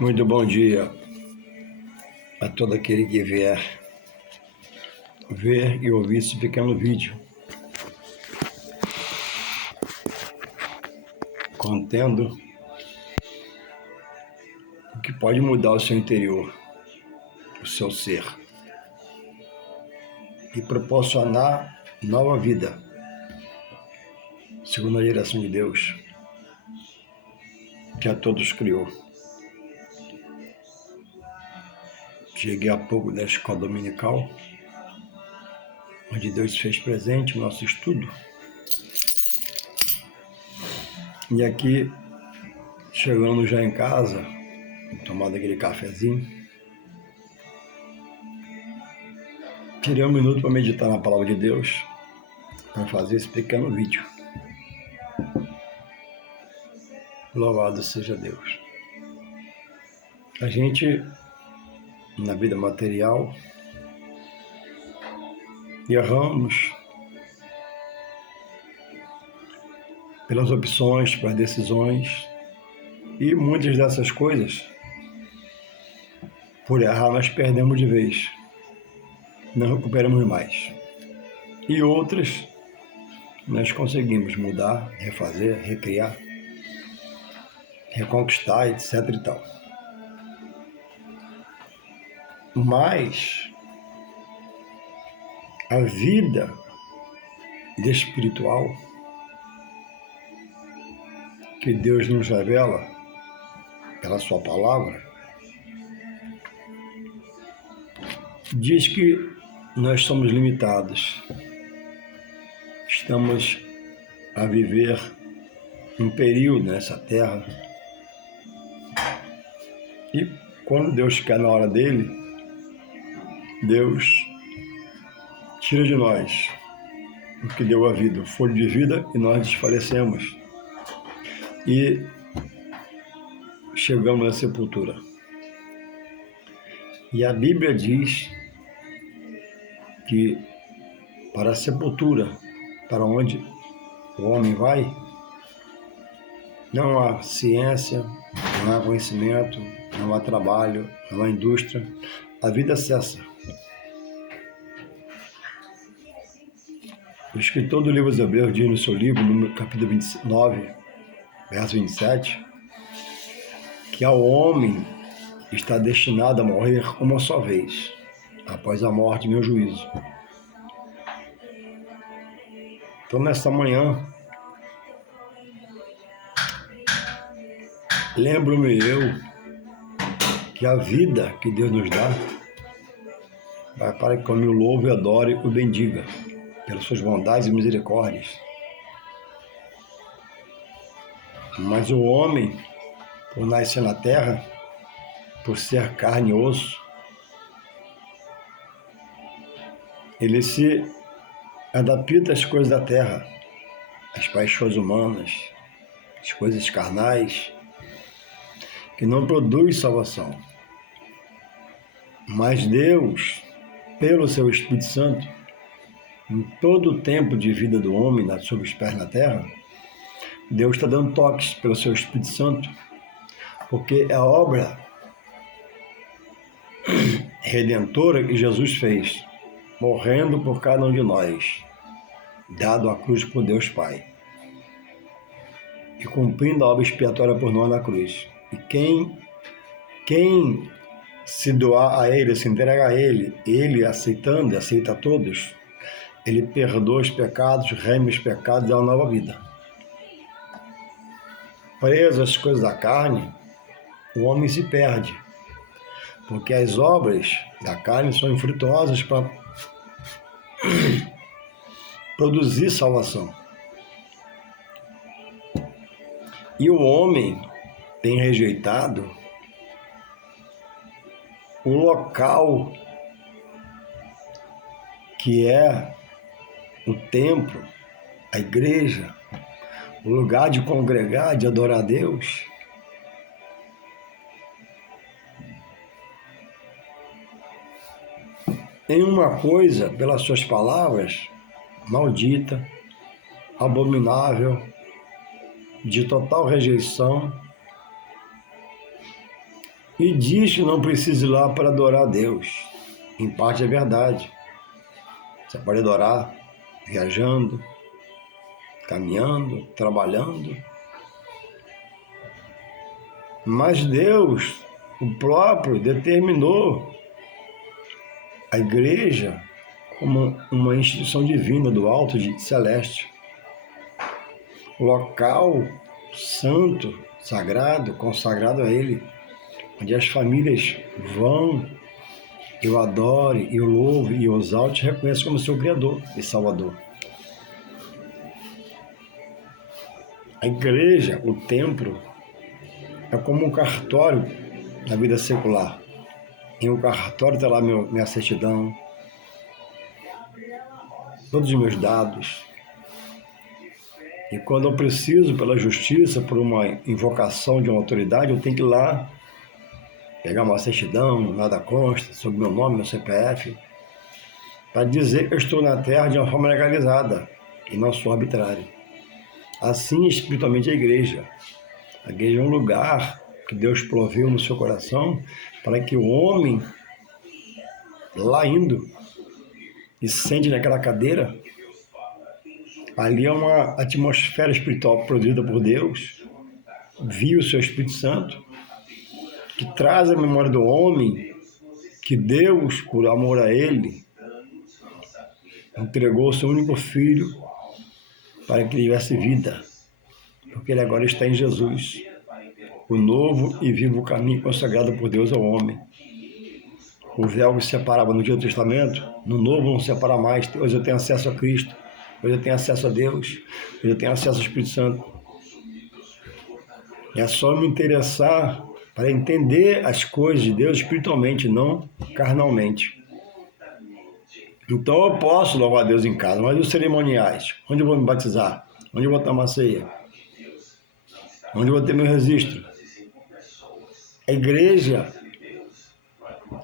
Muito bom dia a todo aquele que vier ver e ouvir esse pequeno vídeo, contendo o que pode mudar o seu interior, o seu ser, e proporcionar nova vida, segundo a direção de Deus, que a todos criou. Cheguei há pouco da escola dominical, onde Deus fez presente o nosso estudo. E aqui, chegando já em casa, tomando aquele cafezinho, tirei um minuto para meditar na palavra de Deus, para fazer esse pequeno vídeo. Louvado seja Deus. A gente, na vida material, erramos pelas opções, pelas decisões, e muitas dessas coisas, por errar, nós perdemos de vez, não recuperamos mais. E outras, nós conseguimos mudar, refazer, recriar, reconquistar, etc. e tal. Mas a vida espiritual que Deus nos revela pela sua palavra diz que nós somos limitados. Estamos a viver um período nessa terra, e quando Deus quer na hora dele, Deus tira de nós o que deu a vida, o fôlego de vida, e nós desfalecemos e chegamos à sepultura. E a Bíblia diz que para a sepultura, para onde o homem vai, não há ciência, não há conhecimento, não há trabalho, não há indústria, a vida cessa. O escritor do livro dos Hebreus diz no seu livro, no capítulo 29, verso 27, que ao homem está destinado a morrer uma só vez, após a morte meu juízo. Então, nesta manhã, lembro-me eu que a vida que Deus nos dá vai para que eu me louve, adore e o bendiga pelas suas bondades e misericórdias. Mas o homem, por nascer na terra, por ser carne e osso, ele se adapta às coisas da terra, às paixões humanas, às coisas carnais, que não produz salvação. Mas Deus, pelo seu Espírito Santo, em todo o tempo de vida do homem sob os pés na terra, Deus está dando toques pelo seu Espírito Santo, porque é a obra redentora que Jesus fez, morrendo por cada um de nós, dado à cruz por Deus Pai, e cumprindo a obra expiatória por nós na cruz. E quem se doar a Ele, se entrega a Ele aceitando, aceita a todos, Ele perdoa os pecados, reme os pecados e dá uma nova vida. Preso às coisas da carne, o homem se perde, porque as obras da carne são infrutuosas para produzir salvação. E o homem tem rejeitado o local que é o templo, a igreja, o lugar de congregar, de adorar a Deus. Em uma coisa, pelas suas palavras, maldita, abominável, de total rejeição, E diz que não precisa ir lá para adorar a Deus. Em parte é verdade. Você pode adorar viajando, caminhando, trabalhando. Mas Deus, o próprio, determinou a igreja como uma instituição divina do alto celeste. Local santo, sagrado, consagrado a Ele, onde as famílias vão, eu adore, eu louvo e eu exalte e reconheço como seu Criador e Salvador. A igreja, o templo, é como um cartório na vida secular. Em um cartório está lá minha certidão, todos os meus dados. E quando eu preciso, pela justiça, por uma invocação de uma autoridade, eu tenho que ir lá, pegar uma certidão, nada consta, sobre meu nome, meu CPF, para dizer que eu estou na Terra de uma forma legalizada e não sou arbitrário. Assim, espiritualmente, a igreja. A igreja é um lugar que Deus proveu no seu coração para que o homem, lá indo, e sente naquela cadeira, ali é uma atmosfera espiritual produzida por Deus, via o seu Espírito Santo, que traz a memória do homem que Deus, por amor a ele, entregou o seu único filho para que ele tivesse vida, porque ele agora está em Jesus, o novo e vivo caminho consagrado por Deus ao homem. O véu que separava no Antigo Testamento, no Novo não separa mais. Hoje eu tenho acesso a Cristo, hoje eu tenho acesso a Deus, hoje eu tenho acesso ao Espírito Santo. É só me interessar para entender as coisas de Deus espiritualmente, não carnalmente. Então eu posso louvar a Deus em casa, mas os cerimoniais, onde eu vou me batizar? Onde eu vou tomar ceia? Onde eu vou ter meu registro? A igreja,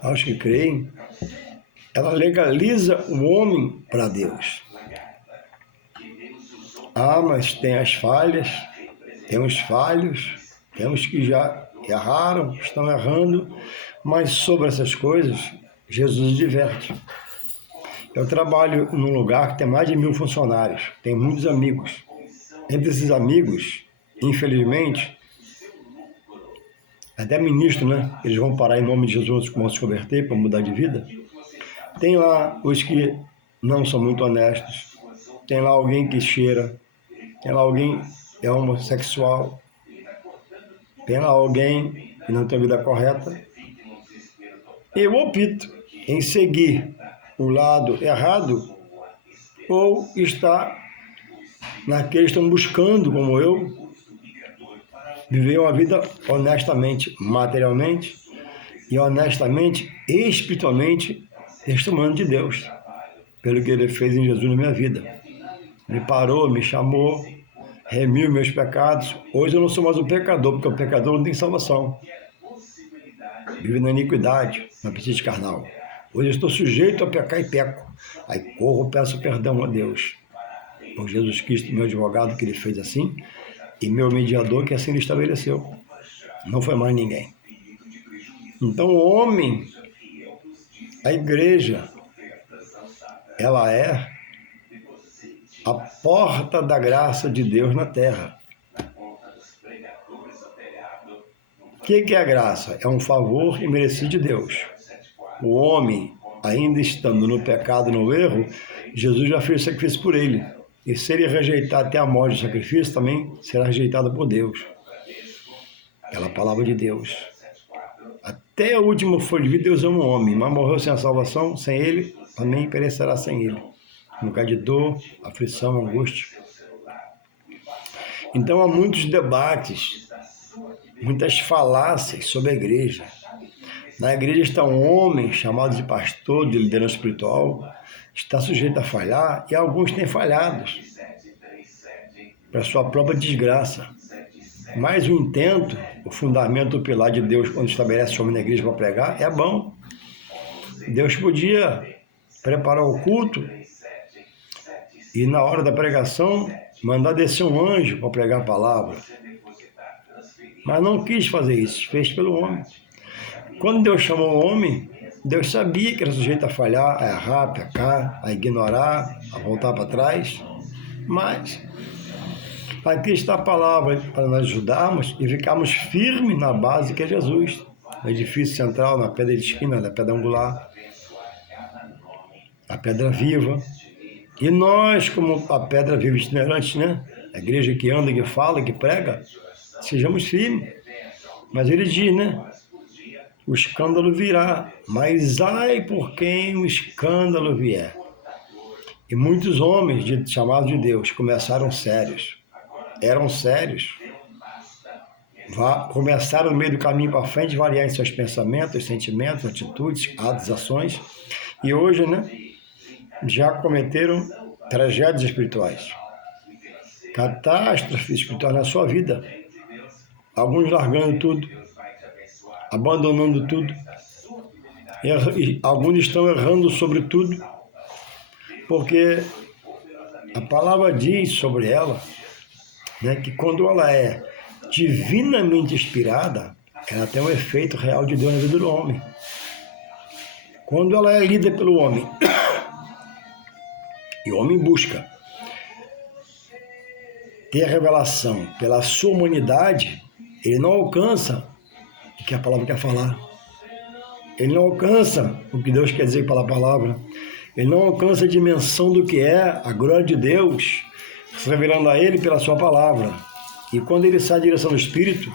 aos que creem, ela legaliza o homem para Deus. Ah, mas tem as falhas, tem os falhos, temos que já erraram, estão errando, mas sobre essas coisas, Jesus diverte. Eu trabalho num lugar que tem mais de 1.000 funcionários, tenho muitos amigos. Entre esses amigos, infelizmente, até ministro, né? Eles vão parar em nome de Jesus, vão se converter para mudar de vida. Tem lá os que não são muito honestos, tem lá alguém que cheira, tem lá alguém que é homossexual, tem lá alguém que não tem a vida correta. Eu opto em seguir o lado errado ou estar naqueles que estão buscando, como eu, viver uma vida honestamente, materialmente e honestamente, espiritualmente, testemunhando de Deus, pelo que Ele fez em Jesus na minha vida. Me parou, me chamou, remiu meus pecados. Hoje eu não sou mais um pecador, porque o pecador não tem salvação. Vive na iniquidade, na apetite carnal. Hoje eu estou sujeito a pecar e peco. Aí corro, peço perdão a Deus. Por Jesus Cristo, meu advogado, que Ele fez assim, e meu mediador, que assim Ele estabeleceu. Não foi mais ninguém. Então o homem, a igreja, ela é a porta da graça de Deus na terra. O que é a graça? É um favor imerecido de Deus. O homem, ainda estando no pecado, no erro, Jesus já fez o sacrifício por ele. E se ele rejeitar até a morte do sacrifício, também será rejeitado por Deus. Aquela palavra de Deus. Até o último folho de vida, Deus ama o homem, mas morreu sem a salvação, sem ele, também perecerá sem ele. No lugar de dor, aflição, angústia. Então há muitos debates, muitas falácias sobre a igreja. Na igreja está um homem chamado de pastor, de liderança espiritual, está sujeito a falhar, e alguns têm falhado para sua própria desgraça. Mas o intento, o fundamento, o pilar de Deus, quando estabelece o homem na igreja para pregar, é bom. Deus podia preparar o culto e na hora da pregação mandar descer um anjo para pregar a palavra. Mas não quis fazer isso, fez pelo homem. Quando Deus chamou o homem, Deus sabia que era sujeito a falhar, a errar, a pecar, a ignorar, a voltar para trás. Mas aqui está a palavra para nós ajudarmos e ficarmos firmes na base que é Jesus. No edifício central, na pedra de esquina, na pedra angular, a pedra viva. E nós, como a pedra viva itinerante, né? A igreja que anda, que fala, que prega, sejamos firmes. Mas ele diz, né? O escândalo virá, mas ai por quem o escândalo vier. E muitos homens chamados de Deus começaram sérios, eram sérios, começaram no meio do caminho para frente, variar em seus pensamentos, sentimentos, atitudes, atos, ações, e hoje, né, já cometeram tragédias espirituais, catástrofes espirituais na sua vida, alguns largando tudo, abandonando tudo, e alguns estão errando sobre tudo, porque a palavra diz sobre ela, né, que quando ela é divinamente inspirada, ela tem um efeito real de Deus na vida do homem. Quando ela é lida pelo homem, e o homem busca ter a revelação pela sua humanidade, ele não alcança o que a palavra quer falar. Ele não alcança o que Deus quer dizer pela palavra. Ele não alcança a dimensão do que é a glória de Deus, se revelando a ele pela sua palavra. E quando ele sai da direção do Espírito,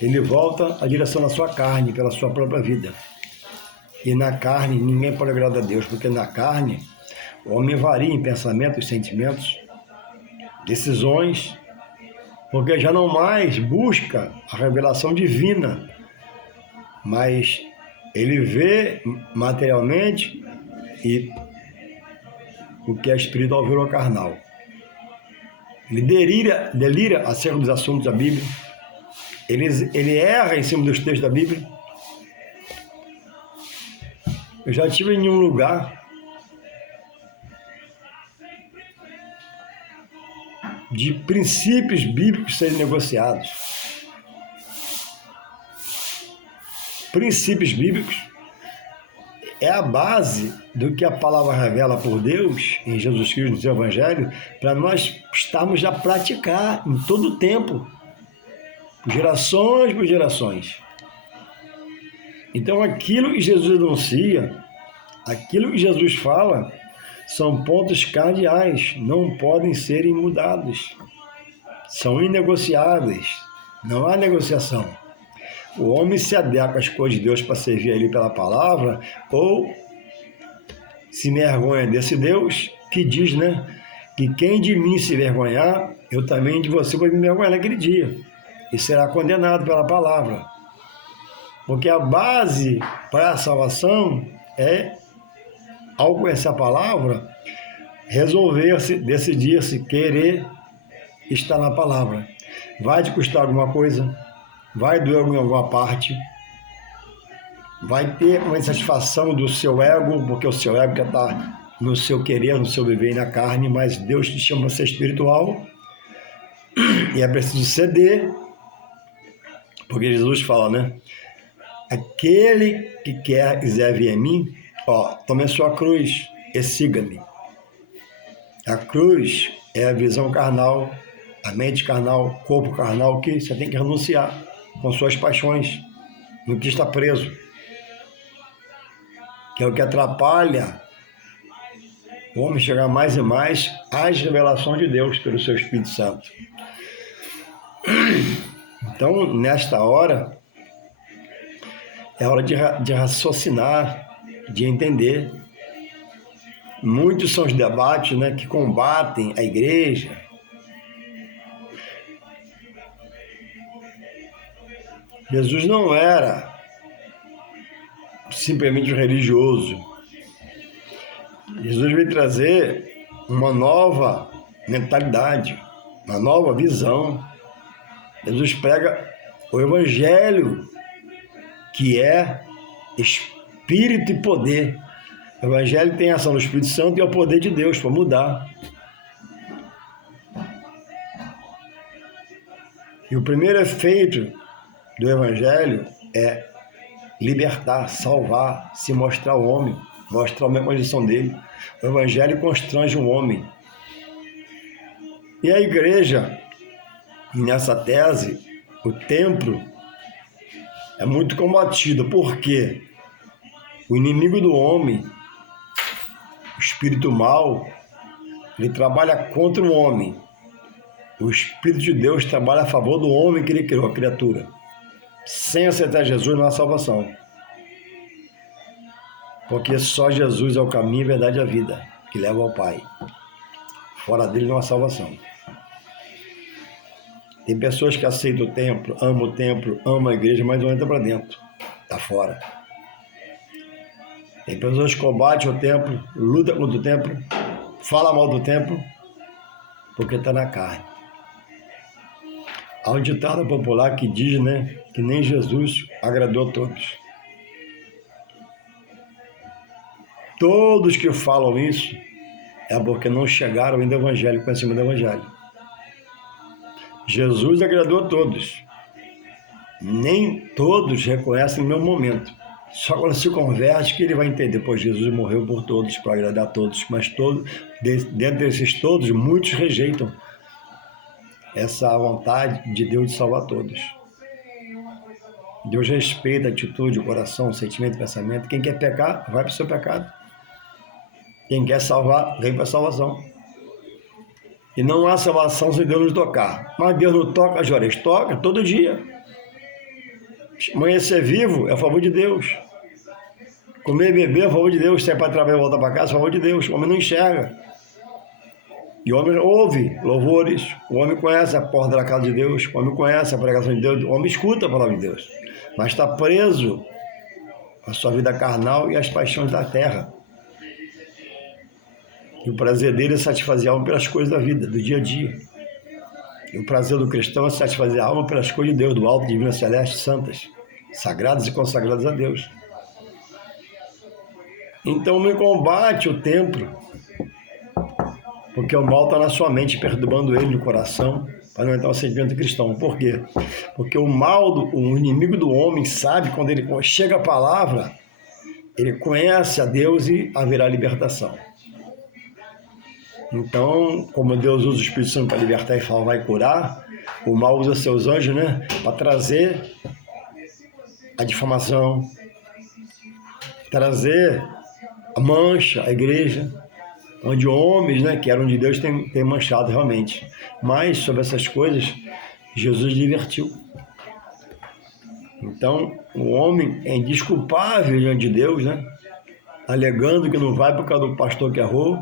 ele volta à direção da sua carne, pela sua própria vida. E na carne, ninguém pode agradar a Deus, porque na carne, o homem varia em pensamentos, sentimentos, decisões, porque já não mais busca a revelação divina, mas ele vê materialmente e o que é espiritual virou carnal. Ele delira acerca dos assuntos da Bíblia. Ele erra em cima dos textos da Bíblia. Eu já estive em um lugar de princípios bíblicos serem negociados. Princípios bíblicos é a base do que a palavra revela por Deus, em Jesus Cristo, no seu Evangelho, para nós estarmos a praticar em todo o tempo, gerações por gerações. Então, aquilo que Jesus anuncia, aquilo que Jesus fala, são pontos cardeais, não podem ser mudados. São inegociáveis, não há negociação. O homem se adequa às coisas de Deus para servir a Ele pela palavra, ou se envergonha desse Deus que diz, né, que quem de mim se envergonhar, eu também de você vou me envergonhar naquele dia, e será condenado pela palavra. Porque a base para a salvação é, ao conhecer a palavra, resolver-se, decidir-se, querer estar na palavra. Vai te custar alguma coisa, vai doer em alguma parte, vai ter uma insatisfação do seu ego, porque o seu ego quer estar no seu querer, no seu viver e na carne, mas Deus te chama a ser espiritual e é preciso ceder, porque Jesus fala, né? Aquele que quiser vir a mim, tome a sua cruz e siga-me. A cruz é a visão carnal, a mente carnal, o corpo carnal, que você tem que renunciar com suas paixões, no que está preso, que é o que atrapalha o homem chegar mais e mais às revelações de Deus pelo seu Espírito Santo. Então, nesta hora, é hora de raciocinar, de entender. Muitos são os debates, né, que combatem a igreja. Jesus não era simplesmente um religioso. Jesus veio trazer uma nova mentalidade, uma nova visão. Jesus prega o Evangelho, que é Espírito e poder. O Evangelho tem a ação do Espírito Santo e é o poder de Deus para mudar. E o primeiro efeito do Evangelho é libertar, salvar, se mostrar ao homem, mostrar a condição dele. O Evangelho constrange o homem. E a igreja, nessa tese, o templo, é muito combatido. Por quê? O inimigo do homem, o espírito mau, ele trabalha contra o homem. O Espírito de Deus trabalha a favor do homem que ele criou, a criatura. Sem aceitar Jesus não há salvação. Porque só Jesus é o caminho, a verdade e a vida, que leva ao Pai. Fora dele não há salvação. Tem pessoas que aceitam o templo, amam a igreja, mas não entram para dentro. Está fora. Tem pessoas que combatem o templo, lutam contra o templo, falam mal do templo, porque está na carne. Há um ditado popular que diz, que nem Jesus agradou a todos. Todos que falam isso é porque não chegaram ainda ao Evangelho, conhecimento do Evangelho. Jesus agradou a todos. Nem todos reconhecem no mesmo momento. Só quando se converte que ele vai entender, pois Jesus morreu por todos, para agradar a todos. Mas dentro desses todos, muitos rejeitam essa vontade de Deus de salvar todos. Deus respeita a atitude, o coração, o sentimento, o pensamento. Quem quer pecar, vai para o seu pecado. Quem quer salvar, vem para a salvação. E não há salvação se Deus nos tocar. Mas Deus não toca, Juarez, toca todo dia. Amanhecer vivo é a favor de Deus. Comer e beber é a favor de Deus. Sair para trabalhar e voltar para casa é a favor de Deus. O homem não enxerga. E o homem ouve louvores. O homem conhece a porta da casa de Deus. O homem conhece a pregação de Deus. O homem escuta a palavra de Deus. Mas está preso à sua vida carnal e às paixões da terra. E o prazer dele é satisfazer a alma pelas coisas da vida, do dia a dia. E o prazer do cristão é satisfazer a alma pelas coisas de Deus, do alto, divino, celeste, santas, sagradas e consagradas a Deus. Então me combate o templo, porque o mal está na sua mente, perturbando ele no coração, para não entrar no sentimento cristão. Por quê? Porque o mal, o inimigo do homem sabe, quando ele chega a palavra, ele conhece a Deus e haverá libertação. Então, como Deus usa o Espírito Santo para libertar e salvar e curar, o mal usa seus anjos, para trazer a difamação, trazer a mancha, a igreja, onde homens, que eram de Deus, têm manchado realmente. Mas, sobre essas coisas, Jesus divertiu. Então, o homem é indesculpável diante de Deus, alegando que não vai por causa do pastor que errou,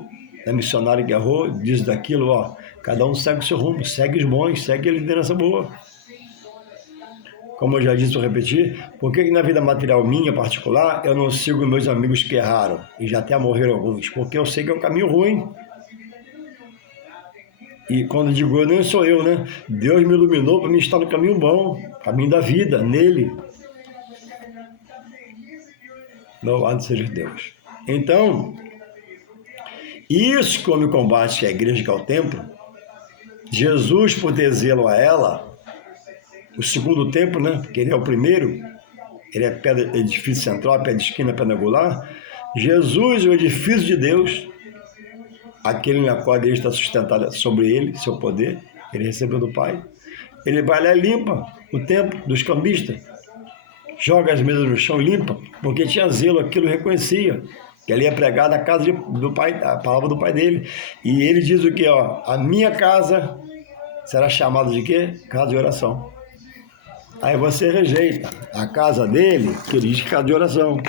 da missionária que errou, diz daquilo, cada um segue o seu rumo, segue os bons, segue a liderança boa. Como eu já disse, vou repetir, por que na vida material minha particular, eu não sigo meus amigos que erraram, e já até morreram alguns? Porque eu sei que é um caminho ruim. E quando digo eu, nem sou eu, Deus me iluminou para mim estar no caminho bom, caminho da vida, nele. Louvado seja Deus. Então, isso que me combate, que é a igreja, que é o templo, Jesus, por ter zelo a ela, o segundo templo, porque ele é o primeiro, ele é pedra, edifício central, pedra de esquina, pedra angular. Jesus, o edifício de Deus, aquele na qual a igreja está sustentada sobre ele, seu poder, ele recebeu do Pai. Ele vai lá e limpa o templo dos cambistas, joga as mesas no chão e limpa, porque tinha zelo, aquilo reconhecia, que ali é pregada a casa do Pai, a palavra do Pai dele. E ele diz o quê? A minha casa será chamada de quê? Casa de oração. Aí você rejeita a casa dele, que ele diz que é casa de oração.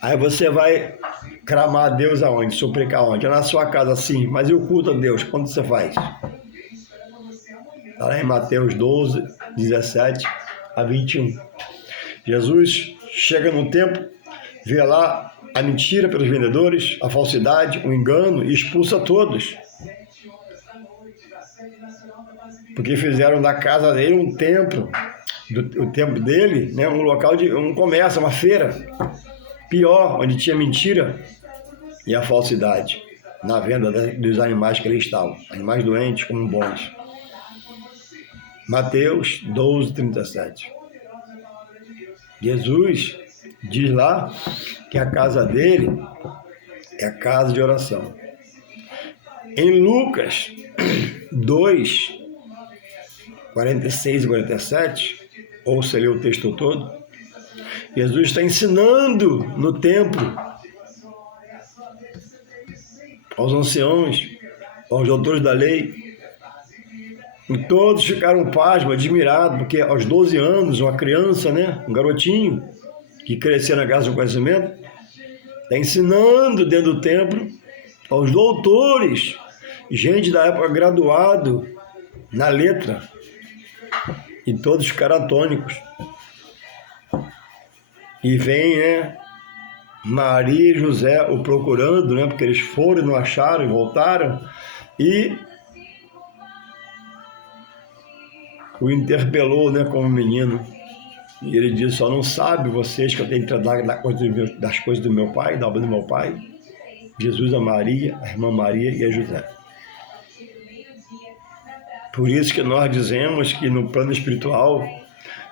Aí você vai clamar a Deus aonde? Suplicar aonde? É na sua casa, sim, mas e o culto a Deus? Quando você faz? Está lá em Mateus 12, 17 a 21. Jesus chega no templo, vê lá a mentira pelos vendedores, a falsidade, o engano, e expulsa todos. Porque fizeram da casa dele um templo, o templo dele, um local de um comércio, uma feira. Pior, onde tinha mentira e a falsidade na venda dos animais que ali estavam, animais doentes como bons. Mateus 12, 37. Jesus Diz lá que a casa dele é a casa de oração. Em Lucas 2, 46 e 47, ou você lê o texto todo, Jesus está ensinando no templo aos anciãos, aos doutores da lei, e todos ficaram pasmos, admirados, porque aos 12 anos, uma criança, né, um garotinho, que cresceu na casa do conhecimento, está ensinando dentro do templo aos doutores, gente da época graduado na letra, e todos ficaram atônicos. E vem, né, Maria e José o procurando, né, porque eles foram, não acharam e voltaram, e o interpelou, né, como menino. E ele disse: só não sabe vocês que eu tenho que tratar das coisas do meu pai, da obra do meu pai? Jesus, a Maria, a irmã Maria e a José. Por isso que nós dizemos que no plano espiritual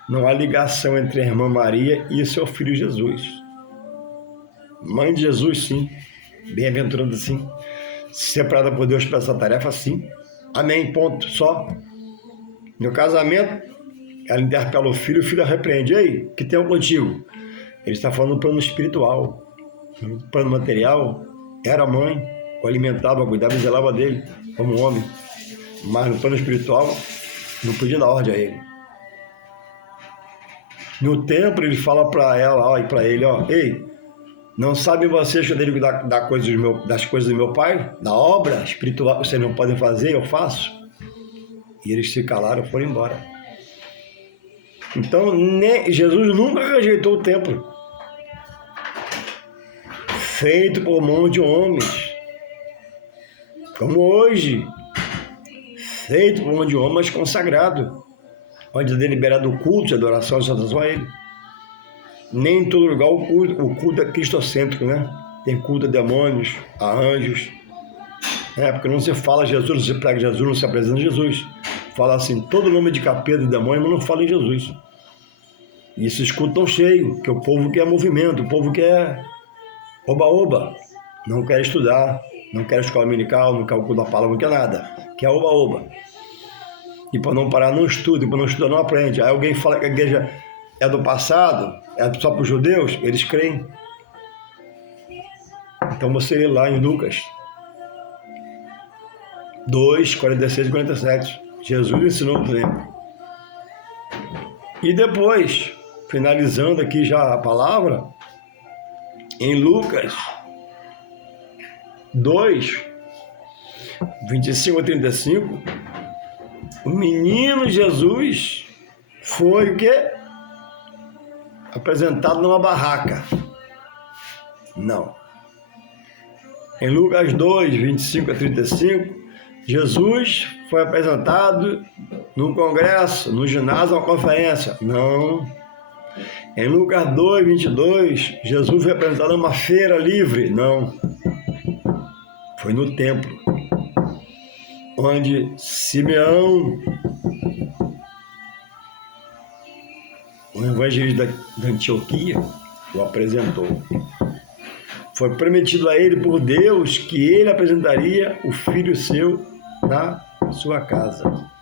não há ligação entre a irmã Maria e seu filho Jesus. Mãe de Jesus, sim. Bem-aventurada, sim. Separada por Deus para essa tarefa, sim. Amém, ponto, só. No casamento, ela interpela o filho a repreende. Ei, que tem contigo? Ele está falando no plano espiritual. No plano material, era a mãe, o alimentava, cuidava e zelava dele, como homem. Mas no plano espiritual, não podia dar ordem a ele. No templo, ele fala para ela, ó, e para ele, ó: ei, não sabem vocês que eu tenho que dar das coisas do meu pai? Da obra espiritual que vocês não podem fazer, eu faço? E eles se calaram e foram embora. Então, Jesus nunca rejeitou o templo, feito por mão de homens, como hoje, feito por mão de homens consagrado, onde é deliberado o culto de adoração e exaltação a ele. Nem em todo lugar o culto é cristocêntrico, né? Tem culto a demônios, a anjos, porque não se fala Jesus, não se prega Jesus, não se apresenta Jesus. Fala assim, todo nome de capeta e demônio, mas não fala em Jesus. E esses cultos estão cheios, que o povo quer movimento, o povo quer oba-oba, não quer estudar, não quer escola dominical, não quer o culto da palavra, não quer nada, quer oba-oba. E para não parar, não estuda, e para não estudar, não aprende. Aí alguém fala que a igreja é do passado, é só para os judeus, eles creem. Então você lê lá em Lucas 2, 46 e 47. Jesus ensinou no templo. E depois, finalizando aqui já a palavra, em Lucas 2, 25 a 35, o menino Jesus foi o quê? Apresentado numa barraca. Não. Em Lucas 2, 25 a 35, Jesus foi apresentado num congresso, no ginásio, uma conferência. Não. Em Lucas 2, 22, Jesus foi apresentado numa feira livre. Não. Foi no templo, onde Simeão, o evangelista da Antioquia, o apresentou. Foi prometido a ele por Deus que ele apresentaria o filho seu na sua casa.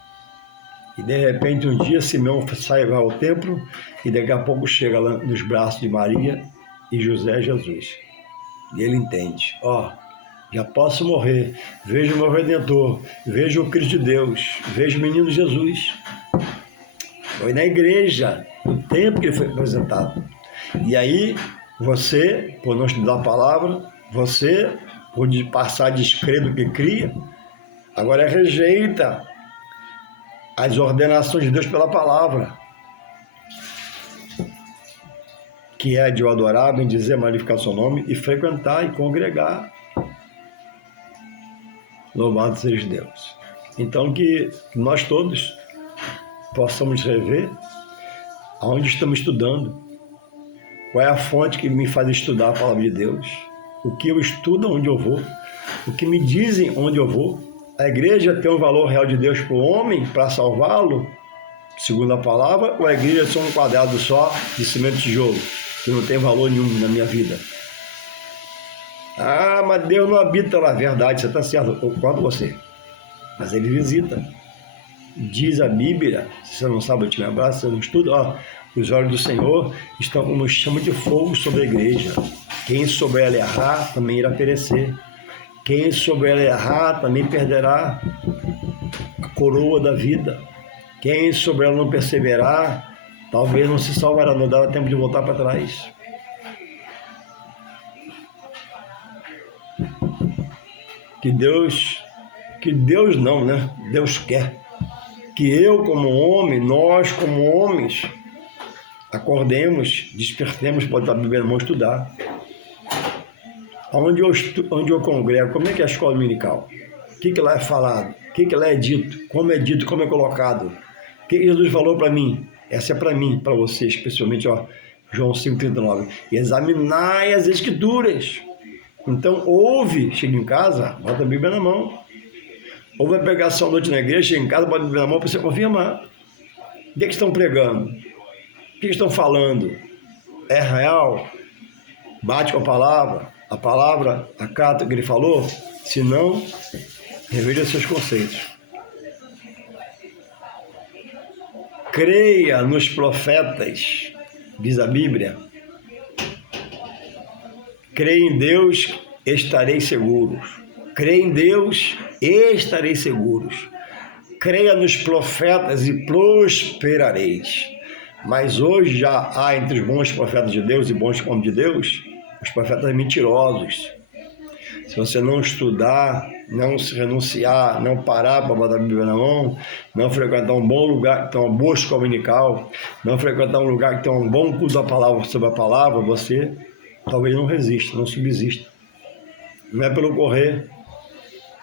E de repente um dia Simeão sai ao templo e daqui a pouco chega lá nos braços de Maria e José Jesus. E ele entende, já posso morrer, vejo o meu Redentor, vejo o Cristo de Deus, vejo o menino Jesus. Foi na igreja, no tempo que ele foi apresentado. E aí, você, por não estudar a palavra, você, por passar descredo do que cria, agora rejeita as ordenações de Deus pela palavra, que é de o adorar, bendizer, magnificar seu nome e frequentar e congregar. Louvado seja Deus. Então, que nós todos possamos rever aonde estamos estudando, qual é a fonte que me faz estudar a palavra de Deus, o que eu estudo onde eu vou, o que me dizem onde eu vou. A igreja tem um valor real de Deus para o homem, para salvá-lo, segundo a palavra, ou a igreja é só um quadrado só de cimento e tijolo? que não tem valor nenhum na minha vida. Ah, mas Deus não habita lá. Verdade, você está certo, eu concordo com você. Mas Ele visita. Diz a Bíblia, se você não sabe, eu te lembrar, se você não estuda, ó, os olhos do Senhor estão como chama de fogo sobre a igreja. Quem souber ela errar, também irá perecer. Quem souber ela errar, também perderá a coroa da vida. Quem souber ela não perseverar, talvez não se salvará, não dará tempo de voltar para trás. Que Deus não, né? Deus quer que eu como homem, nós como homens, acordemos, despertemos, pode estar Bíblia na mão, estudar. Onde eu congrego, como é que é a escola dominical? O que lá é falado? O que lá é dito? Como é colocado? O que Jesus falou para mim? Essa é para mim, para você, especialmente, ó, João 5,39. Examinai as Escrituras. Então, ouve, chega em casa, bota a Bíblia na mão. Ou vai pegar só noite na igreja, chega em casa, bota a Bíblia na mão para você confirmar. O que estão pregando? O que estão falando? É real? Bate com a palavra acata o que ele falou? Se não, reveja seus conceitos. Creia nos profetas, diz a Bíblia. Creia em Deus, estareis seguros. Creia em Deus, estareis seguros. Creia nos profetas e prosperareis. Mas hoje já há entre os bons profetas de Deus e bons homens de Deus, os profetas mentirosos. Se você não estudar, não se renunciar, não parar para botar a Bíblia na mão, não frequentar um bom lugar que tem uma boa escola dominical, não frequentar um lugar que tem um bom curso da palavra sobre a palavra, você talvez não resista, não subsista. Não é pelo correr,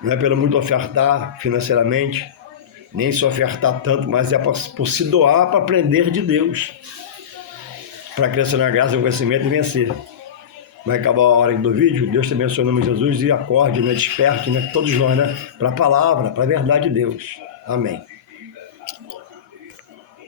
não é pelo muito ofertar financeiramente, nem se ofertar tanto, mas é por se doar para aprender de Deus, para crescer na graça, no conhecimento e vencer. Vai acabar a hora do vídeo, Deus te abençoe em nome de Jesus e acorde, né, desperte, né, todos nós, né, para a palavra, para a verdade de Deus. Amém.